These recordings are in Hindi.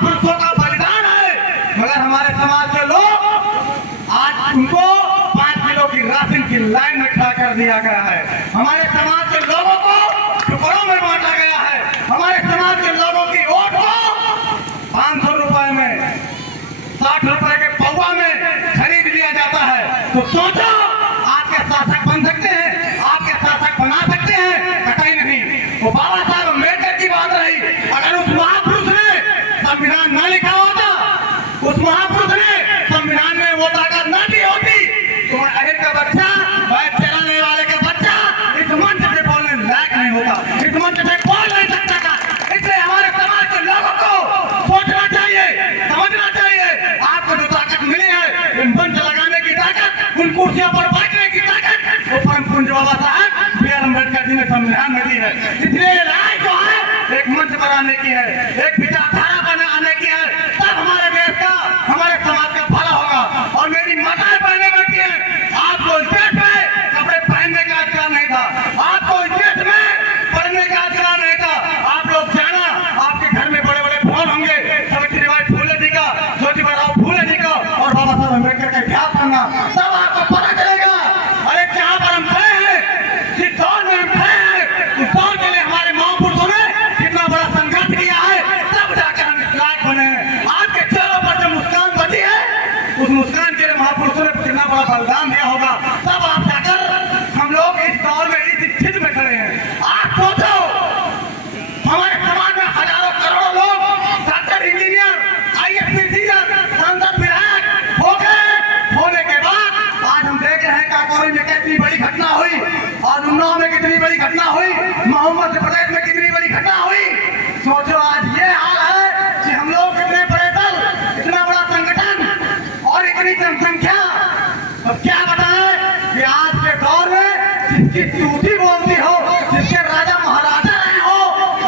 महापुरुषों का बलिदान है, मगर हमारे समाज के लोग आज उनको 5 किलो की राशन की लाइन में खड़ा कर दिया गया है। हमारे समाज के लोगों को टुकड़ों में बांटा गया है। हमारे समाज के लोगों की वोट को 500 रुपए में, 60 रुपए के पौवा में खरीद लिया जाता है। तो सोचो, आपके शासक बन सकते हैं, आपके शासक बना सकते हैं, कतई नहीं। वो बाबा साहब अम्बेडकर की बात रही, अगर उस महापुरुष ने संविधान न लिखा होता, उस महापुरुष ने संविधान में वो ताकत न दी होती, तो अहिर का बच्चा, बैठ चलाने वाले का बच्चा इस मंच से बोलने लायक नहीं होता, इस मंच से बोल नहीं सकता था। इसलिए हमारे समाज के लोगों को सोचना चाहिए, समझना चाहिए, आपको जो ताकत मिली है, इन मंच लगाने की ताकत, उन कुर्सियों पर बैठने की ताकत, वो परम पूज्य बाबा साहब बी आर अम्बेडकर जी ने संविधान में दी है। इसलिए लड़ाई जो है एक मंच पर आने की है, एक विचारधारा बनाने की है, तब हमारे देश का, हमारे समाज का भला होगा। और मेरी माताएं पहने बैठी है, आपको इस देश में कपड़े पहनने का अधिकार नहीं था, आपको इस देश में पढ़ने का अधिकार नहीं था। आप लोग जाना, आपके घर में बड़े बड़े भवन होंगे, सावित्रीबाई फुले जी का, ज्योतिबा फुले जी का और बाबा साहब अम्बेडकर का इतिहास पढ़ना, तब आपको पता चलेगा। अरे जहाँ पर हम खड़े हैं, जिस दौर में हम खड़े हैं, उस दौर के लिए हमारे महापुरुषों ने कितना बड़ा संघर्ष किया है, तब जाकर हम इस लायक बने हैं। आपके चेहरों पर जो मुस्कान बची है, उस मुस्कान के लिए महापुरुषों ने कितना बड़ा बलिदान दिया होगा, तब आप जाकर हम लोग इस दौर में, इस स्थिति में खड़े हैं। आप सोचो, हमारे समाज में हजारों करोड़ों लोग डॉक्टर, इंजीनियर, IAS इंजीनियर, सांसद, विधायक हो गए। होने के बाद आज हम देख रहे हैं काकोरी में कितनी बड़ी घटना हुई, और उन्नाव में कितनी बड़ी घटना हुई, मोहम्मद प्रदेश में कितनी बड़ी घटना हुई। सोचो, आज ये हाल है कि हम लोग इतने बड़े दल, इतना बड़ा संगठन और इतनी जनसंख्या, अब क्या बताएं कि आज के दौर में जिसकी टूटी बोलती हो, जिसके राजा महाराजा रहे हो,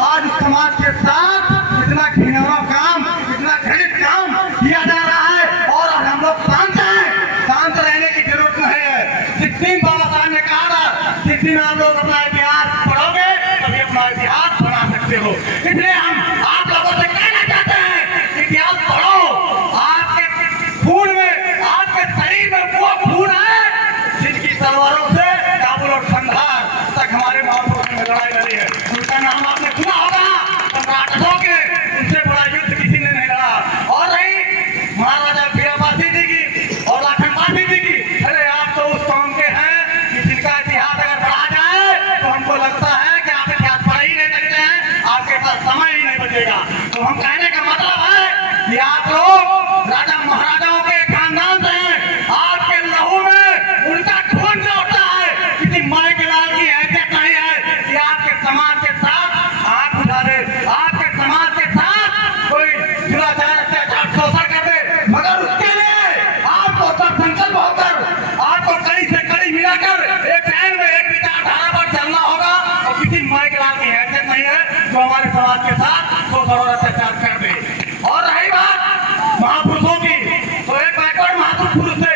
आज उस समाज के साथ इतना घिनौना काम, इतना घृणित काम किया जा रहा है। और आज हम लोग शांत हैं, शांत रहने की जरूरत नहीं है। जिस दिन बाबा साहब ने कहा था, जिस दिन आप लोग अपना इतिहास पढ़ोगे, तभी अपना इतिहास बना सकते हो। इसलिए हम आप लोगों से कहना चाहते हैं, इतिहास पढ़ो। आपके खून में, आपके शरीर में वो खून है जिनकी तलवारों से काबुल और कंधार तक हमारे महापुरुषों ने लड़ाई लड़ी है। उनका नाम आपने सुना होगा, सम्राटों के, उनसे बड़ा युद्ध किसी ने नहीं लड़ा। और रही महाराजा वीराबासी जी की और लाखनबासी जी की, अरे आप तो उस कौम के हैं कि जिनका इतिहास अगर पढ़ा जाए तो हमको लगता है कि आप इतिहास पढ़ ही नहीं सकते हैं, आपके पास समय ही नहीं बचेगा। तो हम कहने का मतलब है कि आप लोग राजा महाराजाओं के खानदान से हैं, आपके लहू में उनका खून दौड़ता है। किसी माई के लाल की हैसियत नहीं है कि आपके समाज के साथ आंख उठा दे, आपके समाज के साथ कोई दुराचार, अत्याचार, शोषण कर दे। मगर उसके लिए आपको सब संकल्प होकर, आपको कड़ी से कड़ी मिलाकर एक लाइन में, एक विचारधारा पर चलना होगा। और किसी माई के लाल की हैसियत नहीं है जो हमारे समाज के साथ शोषण और अत्याचार कर दे। और रही बात महापुरुषों की, तो एक बैकवर्ड महापुरुष से